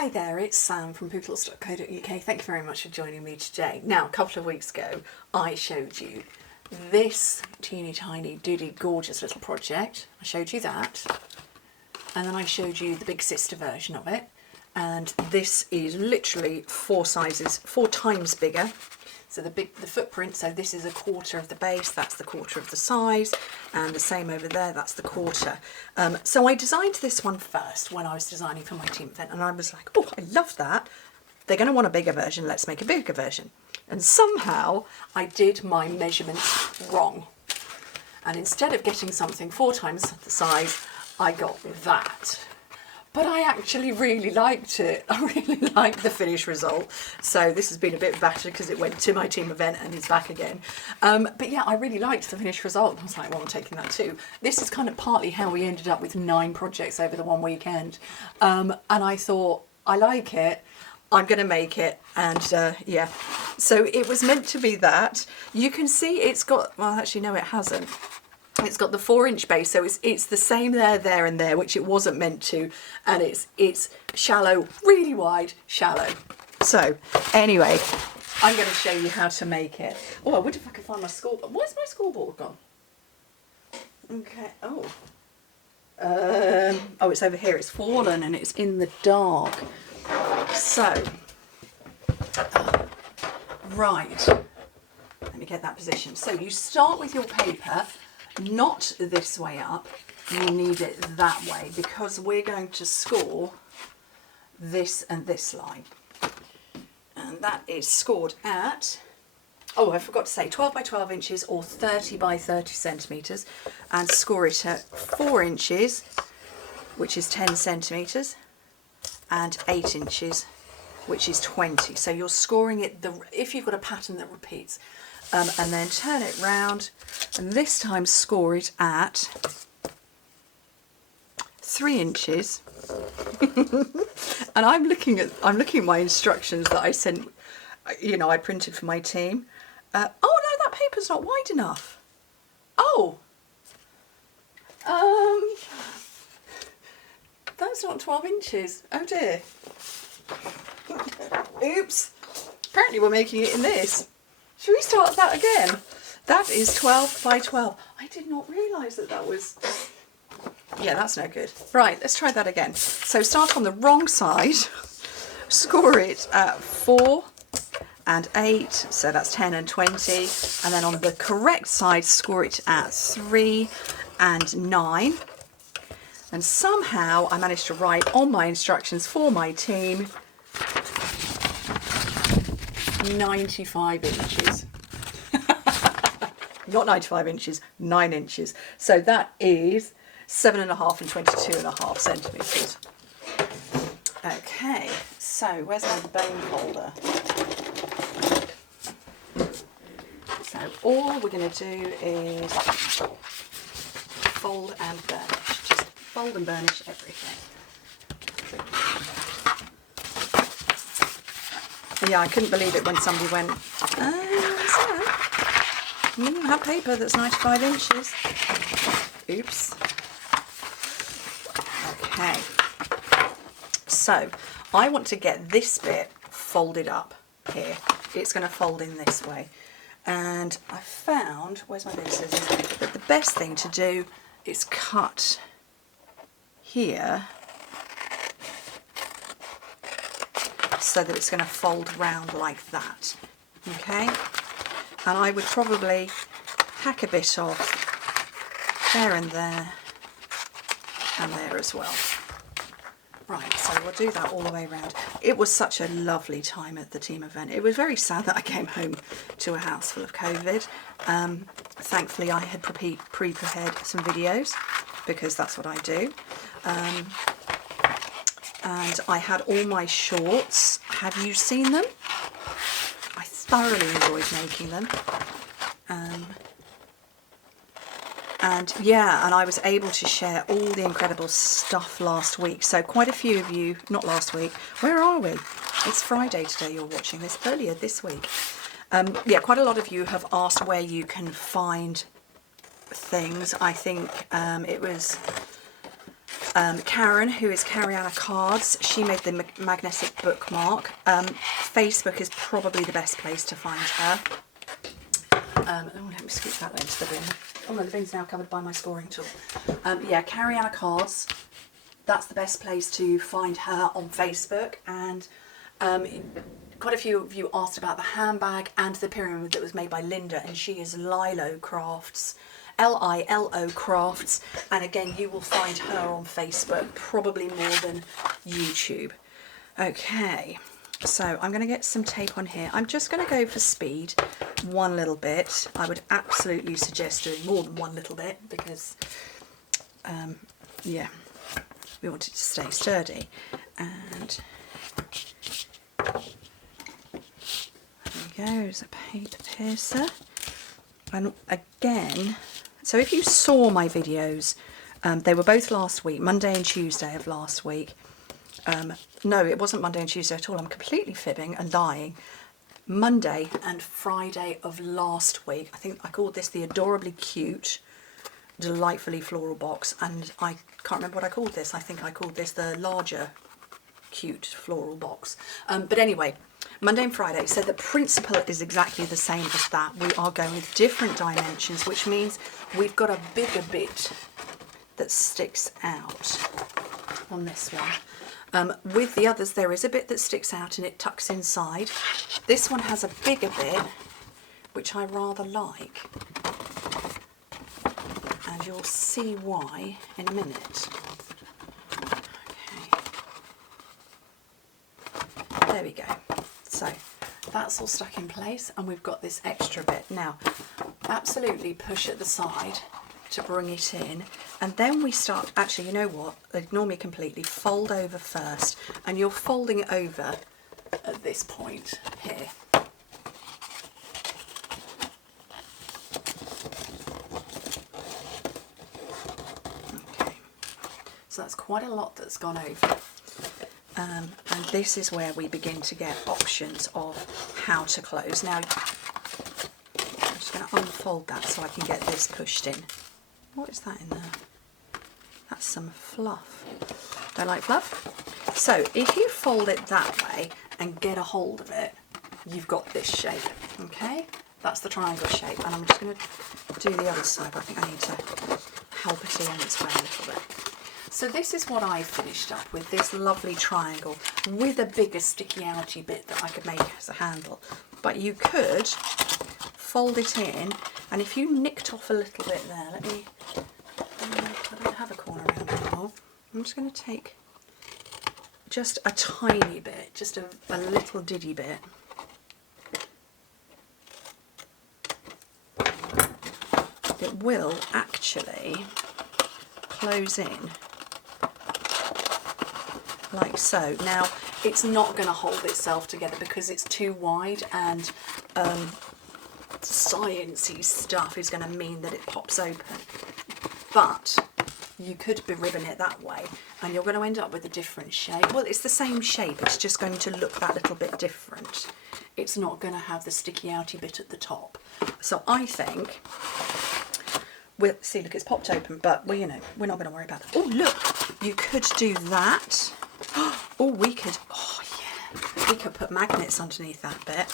Hi there, it's Sam from Pootles.co.uk. Thank you very much for joining me today. Now, a couple of weeks ago, I showed you this teeny tiny doody gorgeous little project. I showed you that, and then I showed you the big sister version of it. And this is literally four times bigger. So the footprint, so this is a quarter of the base, that's the quarter of the size, and the same over there, that's the quarter. So I designed this one first when I was designing for my team event, and I was like, oh, I love that. They're going to want a bigger version, let's make a bigger version. And somehow I did my measurements wrong. And instead of getting something 4 times the size, I got that. But I actually really liked it. I really liked the finished result. So this has been a bit battered because it went to my team event and is back again. But yeah, I really liked the finished result. I was like, well, I'm taking that too. This is kind of partly how we ended up with 9 projects over the one weekend. And I thought, I like it. I'm going to make it. And yeah, so it was meant to be that. You can see it's got, well, actually, no, it hasn't. It's got the 4-inch base, so it's the same there and there, which it wasn't meant to, and it's shallow, really wide, shallow. So anyway, I'm going to show you how to make it. Oh, I wonder if I could find my scoreboard. Where's my scoreboard gone? Okay. Oh, it's over here. It's fallen and it's in the dark. So, right. Let me get that position. So you start with your paper. Not this way up, you need it that way because we're going to score this and this line. And that is scored at, oh, I forgot to say, 12 by 12 inches or 30 by 30 centimetres, and score it at 4 inches, which is 10 centimetres, and 8 inches, which is 20. So you're scoring it, if you've got a pattern that repeats. And then turn it round, and this time score it at 3 inches. And I'm looking at my instructions that I sent, I printed for my team. Oh no, that paper's not wide enough. Oh, that's not 12 inches. Oh dear. Oops. Apparently we're making it in this. Should we start that again? That is 12 by 12. I did not realise that was... Yeah, that's no good. Right, let's try that again. So start on the wrong side, score it at 4 and 8, so that's 10 and 20, and then on the correct side, score it at 3 and 9. And somehow I managed to write on my instructions for my team 95 inches. Not 95 inches, 9 inches. So that is 7.5 and 22.5 centimetres. Okay, so where's my bone folder? So all we're going to do is fold and burnish. Just fold and burnish everything. Yeah, I couldn't believe it when somebody went, so you have paper that's 95 inches. Oops. Okay. So I want to get this bit folded up here. It's going to fold in this way. And I found, where's my big scissors? That the best thing to do is cut here, so that it's going to fold round like that, okay? And I would probably hack a bit off there and there and there as well. Right, so we'll do that all the way around. It was such a lovely time at the team event. It was very sad that I came home to a house full of COVID. Thankfully I had pre-prepared some videos because that's what I do. And I had all my shorts. Have you seen them? I thoroughly enjoyed making them. And yeah, and I was able to share all the incredible stuff last week. So quite a few of you, not last week, where are we? It's Friday today you're watching this, earlier this week. Yeah, quite a lot of you have asked where you can find things. I think it was Karen, who is Cariana Cards, she made the magnetic bookmark. Facebook is probably the best place to find her. Oh, let me scoop that into the bin. Oh no, the bin's now covered by my scoring tool. Yeah, Cariana Cards, that's the best place to find her on Facebook. And quite a few of you asked about the handbag and the pyramid that was made by Linda, and she is Lilo Crafts. Lilo Crafts, and again you will find her on Facebook probably more than YouTube. Okay, so I'm going to get some tape on here. I'm just going to go for speed, one little bit. I would absolutely suggest doing more than one little bit because yeah, we want it to stay sturdy. And there we go, there's a paper piercer. And again, so if you saw my videos, they were both last week, Monday and Tuesday of last week. No, it wasn't Monday and Tuesday at all. I'm completely fibbing and lying. Monday and Friday of last week. I think I called this the Adorably Cute, Delightfully Floral Box. And I can't remember what I called this. I think I called this the Larger Cute Floral Box. But anyway, Monday and Friday, so the principle is exactly the same as that. We are going with different dimensions, which means we've got a bigger bit that sticks out on this one. With the others, there is a bit that sticks out and it tucks inside. This one has a bigger bit, which I rather like. And you'll see why in a minute. Okay. There we go. So that's all stuck in place and we've got this extra bit. Now, absolutely push at the side to bring it in, and then we start, actually, you know what, ignore me completely, fold over first, and you're folding it over at this point here. Okay, so that's quite a lot that's gone over. And this is where we begin to get options of how to close. Now, I'm just going to unfold that so I can get this pushed in. What is that in there? That's some fluff. Don't like fluff? So if you fold it that way and get a hold of it, you've got this shape, okay? That's the triangle shape. And I'm just going to do the other side, but I think I need to help it in its way a little bit. So this is what I finished up with, this lovely triangle with a bigger sticky outy bit that I could make as a handle. But you could fold it in, and if you nicked off a little bit there, let me, I don't have a corner around anymore. I'm just going to take just a tiny bit, just a little diddy bit. It will actually close in like so. Now it's not going to hold itself together because it's too wide, and sciencey stuff is going to mean that it pops open, but you could be-ribbon it that way and you're going to end up with a different shape. Well, it's the same shape, it's just going to look that little bit different. It's not going to have the sticky outy bit at the top. So I think we'll see, look, it's popped open, but well, you know, we're not going to worry about that. Oh look, you could do that. Oh, we could, oh yeah, we could put magnets underneath that bit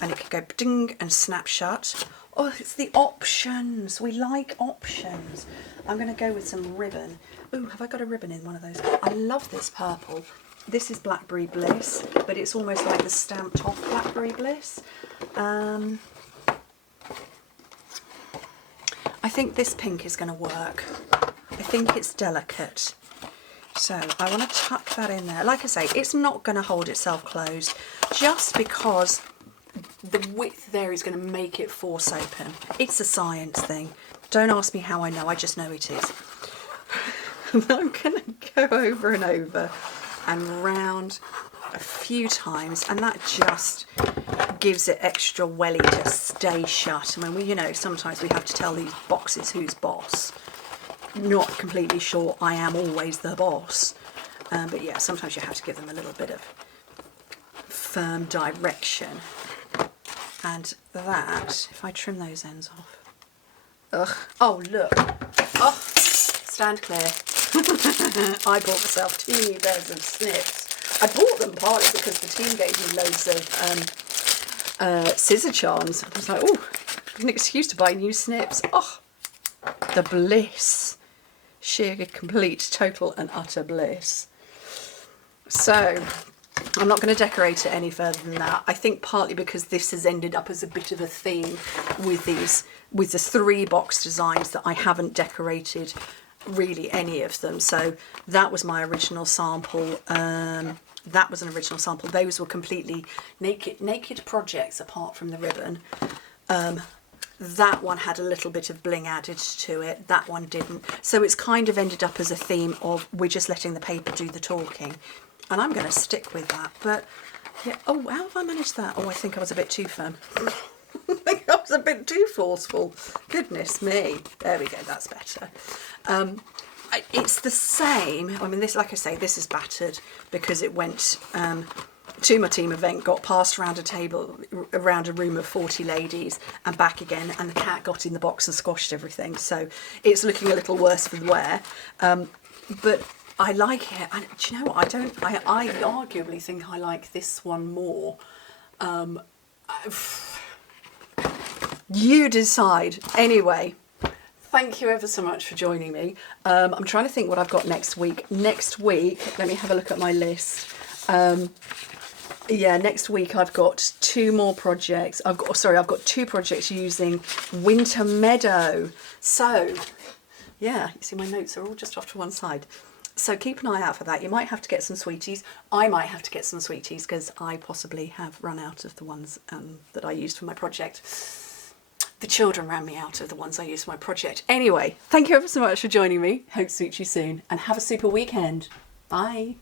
and it could go ding and snap shut. Oh, it's the options. We like options. I'm going to go with some ribbon. Oh, have I got a ribbon in one of those? I love this purple. This is Blackberry Bliss, but it's almost like the stamped off Blackberry Bliss. I think this pink is going to work. I think it's delicate. So I want to tuck that in there. Like I say, it's not going to hold itself closed just because the width there is going to make it force open. It's a science thing. Don't ask me how I know, I just know it is. I'm going to go over and over and round a few times, and that just gives it extra welly to stay shut. I mean, you know, sometimes we have to tell these boxes who's boss. Not completely sure I am always the boss, but yeah, sometimes you have to give them a little bit of firm direction. And that, if I trim those ends off, ugh, oh look, oh, stand clear. I bought myself 2 new pairs of snips. I bought them partly because the team gave me loads of scissor charms. I was like, oh, an excuse to buy new snips. Oh, the bliss. Sheer, complete, total and utter bliss. So I'm not going to decorate it any further than that. I think partly because this has ended up as a bit of a theme with the 3 box designs that I haven't decorated really any of them. So that was my original sample. That was an original sample. Those were completely naked projects apart from the ribbon. That one had a little bit of bling added to it. That one didn't. So it's kind of ended up as a theme of we're just letting the paper do the talking. And I'm going to stick with that. But yeah, oh, how have I managed that? Oh, I think I was a bit too firm. I think I was a bit too forceful. Goodness me. There we go, that's better. It's the same. I mean, this, like I say, this is battered because it went to my team event, got passed around a table, around a room of 40 ladies and back again, and the cat got in the box and squashed everything. So it's looking a little worse for the wear. But I like it. And do you know what? I arguably think I like this one more. You decide. Anyway, thank you ever so much for joining me. I'm trying to think what I've got next week. Next week, let me have a look at my list. Yeah, next week I've got 2 more projects. I've got 2 projects using Winter Meadow. So, yeah, you see my notes are all just off to one side. So keep an eye out for that. You might have to get some sweeties. I might have to get some sweeties because I possibly have run out of the ones that I used for my project. The children ran me out of the ones I used for my project. Anyway, thank you ever so much for joining me. Hope to speak to you soon and have a super weekend. Bye.